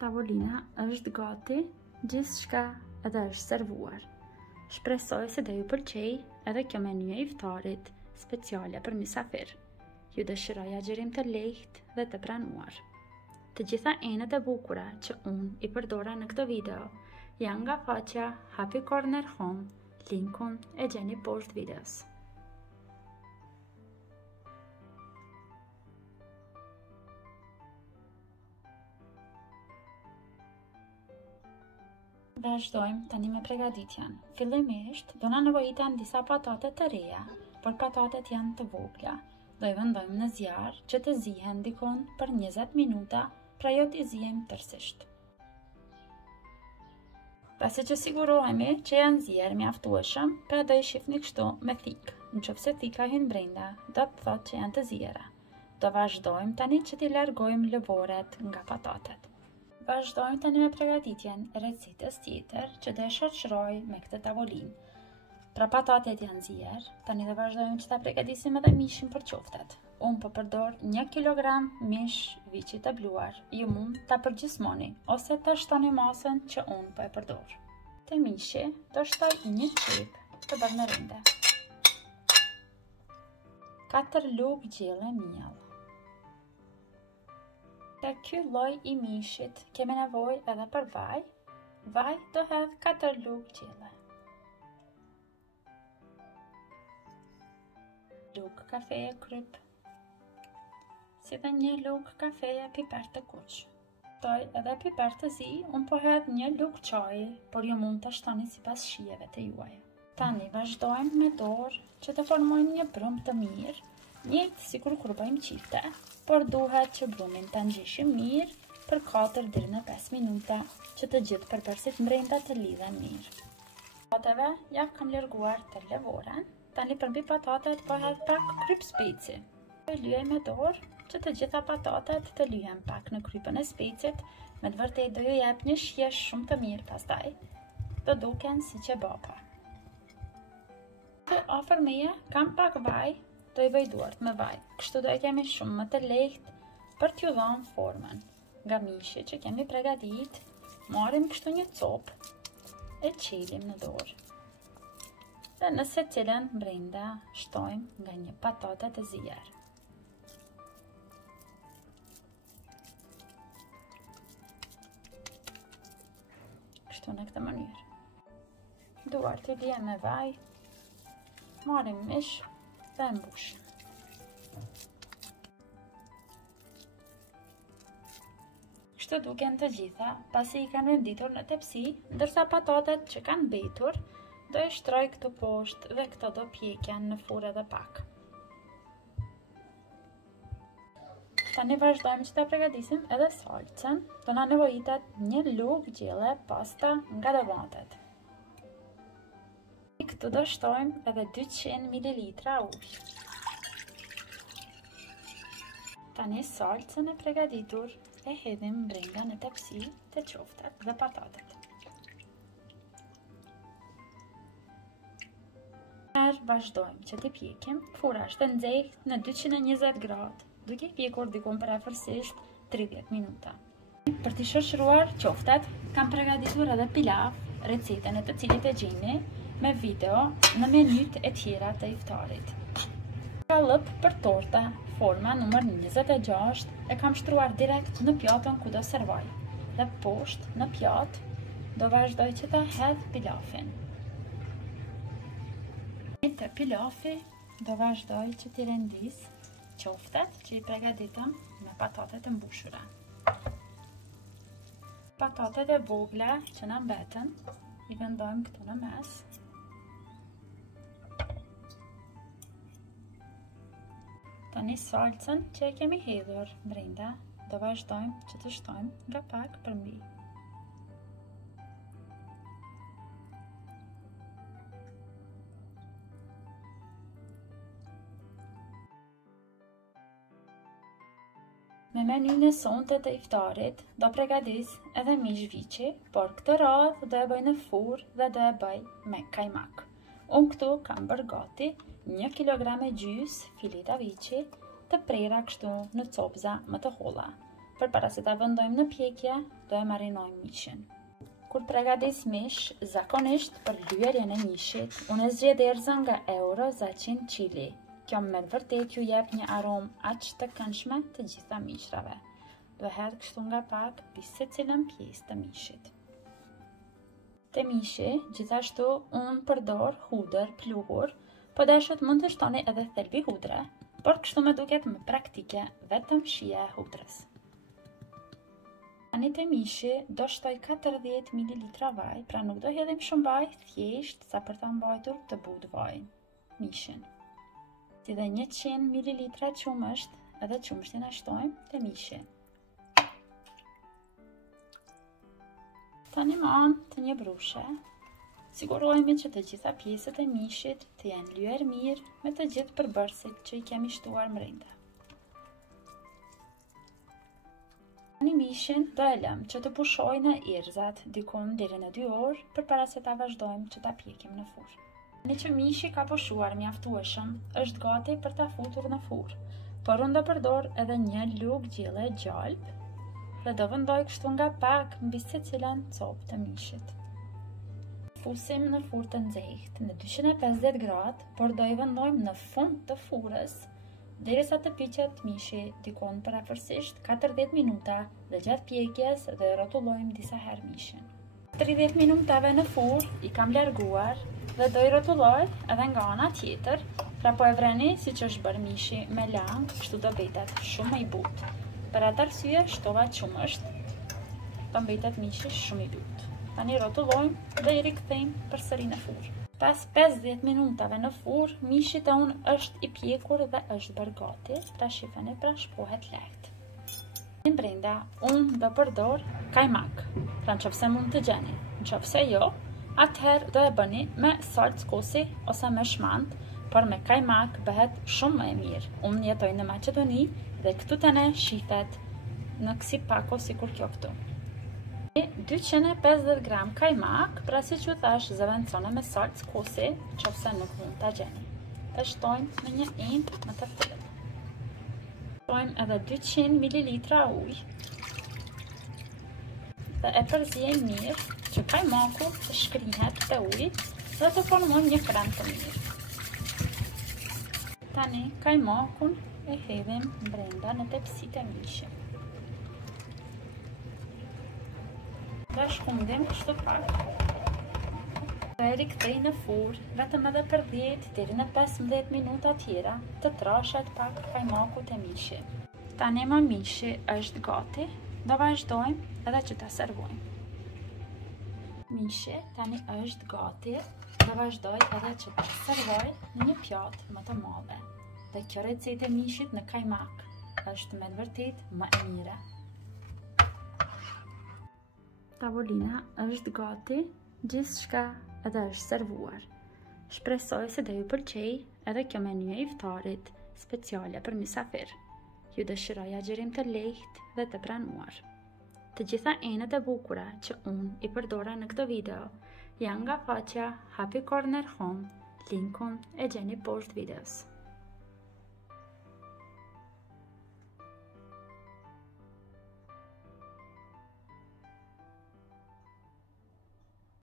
Tavolina është gati, gjithçka edhe është servuar. Shpresoj se do ju pëlqej edhe kjo menu e iftarit speciale për mysafir. Ju dëshiroj agjerim të lehtë dhe të pranuar. Të gjitha enet e bukura që unë i përdora në këtë video janë nga faqja Happy Corner Home, linkun e gjeni poshtë videos. Vazhdojmë tani me përgatitjen. Fillimisht do na nevojiten disa patate të reja, por patatet janë të vogla. Do i vendojmë në zjarr që të zihen dikon për 20 minuta, pra jo t'i zihemi tërësisht. Pasi që sigurohemi që janë zier mjaftueshëm, pra do i shifni kështu me thikë. Nëse thika hyn brenda, do të thotë që janë të ziera. Do vazhdojmë tani që t'i largojmë lëvoret nga patatet. Vazhdojmë tani me përgatitjen e recetës tjetër që do e shoqëroj me këtë tavolinë. Pra patatet janë zier, tani do vazhdojmë që ta përgatisim edhe mishin për qoftet. Unë po përdor 1 kg mish viçi të bluar. Ju mund ta përgjysmoni ose ta shtoni masën që unë po e përdor. Te mishi do shtoj 1 qep të bërë rinde, 4 lugë gjelle miell. Te ky lloj i mishit kemi nevojë edhe për vaj. Vaj do hedh 4 lugë gjelle. Lugë kafeje kryp, si dhe 1 lugë kafeje piper të kuq. Shtoj edhe piper të zi, unë po hedh 1 lugë çaji, por ju mund të shtoni sipas shijeve të juaja. Tani vazhdojmë me dorë që të formojmë një brumë të mirë, njëjtë sikur kur bëjmë qifte, por duhet që brumin ta ngjeshim mirë për 4 deri në 5 minuta që të gjithë përbërësit brenda të lidhen mirë. Patateve ja kam larguar të lëvoren. Tani përmbi patatet po hedh pak kryp speci. Po lyej me dorë që të gjitha patatet të lyhen pak në krypën e specit, me të vërtetë do ju jap një shije shumë të mirë pastaj. Do duken si qebapa. Të afër meje kam pak vaj. Do i bëj duart me vaj, kështu do e kemi shumë më të lehtë për t'ju dhënë formën. Nga mishi që kemi përgatit, marrim kështu një copë, e çelim në dorë. Dhe në secilën brenda shtojmë nga një patate të zier. Kështu në këtë mënyrë. Duart i lijem me vaj, marrim mish dhe mbush. Kështu duken të gjitha, pasi i kanë venditur në tepsi, ndërsa patatet që kanë mbetur, do e shtroj këtu poshtë dhe këto do pjekjen në furrë edhe pak. Tani vazhdojmë që ta përgatisim edhe salcën. Do na nevojitet 1 lugë gjelle pasta nga domatet. Këtu do shtojmë edhe 200 ml ujë. Tani salcën e përgatitur e hedhim brenda në tepsi të qoftet dhe patatet. Vazhdojmë që t'i pjekim. Furra është e nxehtë në 220 gradë, duke i pjekur dikon përafërsisht 30 minuta. Për t'i shoqëruar qoftet, kam përgatitur edhe pilaf, recetën e të cilit e gjeni me video në menyt e tjera të iftarit. Kallëp për torta, forma numër 26, e kam shtruar direkt në pjatën ku do servoj. Dhe poshtë në pjatë do vazhdoj që ta hedh pilafin. Të pilafi do vazhdoj që t'i rendis qoftet që i përgatitëm me patatet e mbushura. Patatet e vogla që na mbetën i vendojmë këtu në mes. Tani salcën që e kemi hedhur brenda do vazhdojmë që të shtojmë nga pak përmbi. Me menyn e sonte të iftarit do përgatis edhe mish viçi, por këtë radhë do e bëj në furrë dhe do e bëj me kajmak. Unë këtu kam bërë gati 1 kg e gjys fileta viçi të prera kështu në copza më të holla. përpara se ta vendojmë në pjekje, do e marinojmë mishin. Kur pregadis mish, zakonisht për lyerjen e mishit, unë zgjedh erëzën nga Euro Zacin Chili. Kjo me vërtet ju jep një aromë aq të këndshme të gjitha mishrave. Do hedh kështu nga pak mbi secilën pjesë të mishit. Te mishi, gjithashtu unë përdor hudër pluhur, po dashët mund të shtoni edhe thelbi hudre, por kështu më duket më praktike vetëm shija e hudrës. Tani te mishi do shtoj 40 ml vaj, pra nuk do hedhim shumë vaj, thjesht sa për ta mbajtur të butë vajin, mishin. Si dhe 100 ml qumësht, edhe qumështin e shtojmë te mishi. Tani më anë të një brushe, sigurohemi që të gjitha pjesët e mishit të jenë lyer mirë me të gjithë përbërësit që i kemi shtuar mrenda. Tani mishin do e lëm që të pushoj në erëzat dikun deri në 2 orë përpara se ta vazhdojmë që ta pjekim në furrë. Tani që mishi ka pushuar mjaftueshëm, është gati për ta futur në furrë, por unë do përdor edhe një lugë gjelle gjalp dhe do vendoj kështu nga pak mbi secilën copë të mishit. Fusim në furrë të nxehtë në 250 gradë, por do i vendojmë në fund të furrës derisa të piqet mishi dikon parafërsisht 40 minuta dhe gjatë pjekjes do e rrotullojmë disa herë mishin. 30 minutave në furrë i kam larguar dhe do i rrotulloj edhe nga ana tjetër, pra po e vreni siç është bërë mishi me lang, kështu do mbetet shumë më i butë. Për atë arsye shtova qumësht, do mbetet mishi shumë i butë. Tani rrotullojmë dhe i rikthejmë përsëri në furrë. Pas 50 minutave në furrë, mishi tonë është i pjekur dhe është bërë gati, pra shifeni pra shpohet lehtë. Në brenda, unë do përdor kajmak, pra nëse mund të gjeni. Nëse jo, atëherë do e bëni me salcë kosi ose me shmand, por me kajmak bëhet shumë më e mirë. Unë jetoj në Maqedoni dhe këtu tani shifet në kësi pako sikur kjo këtu. 250 gram kajmak, pra si që thash zëvendësone me salcë kosi, nëse nuk mund të gjeni. E shtojmë me një enë më të fillit. Shtojmë edhe 200 ml ujë dhe e përzijmë mirë që kajmaku të shkrihet te uji dhe të formojmë një krem të mirë. Tani kajmakun e hedhim brenda në tepsitë e mishit. Dhe shkundim kështu pak. Dhe e rikthej në furrë vetëm edhe për 10 deri në 15 minuta tjera të trashet pak kajmaku te mishi. Tani më mishi është gati, do vazhdojmë edhe që ta servojmë. Mishi tani është gati, do vazhdoj edhe që ta servoj në një pjatë më të madhe. Dhe kjo recetë e mishit në kajmak është me vërtet më e mira. Tavolina është gati, gjithçka edhe është servuar. Shpresoj se do ju pëlqej edhe kjo menyu e iftarit speciale për mysafir. Ju dëshiroj agjerim të lehtë dhe të pranuar. Të gjitha enët e bukura që unë i përdora në këtë video janë nga faqja Happy Corner Home, linkun e gjeni poshtë videos.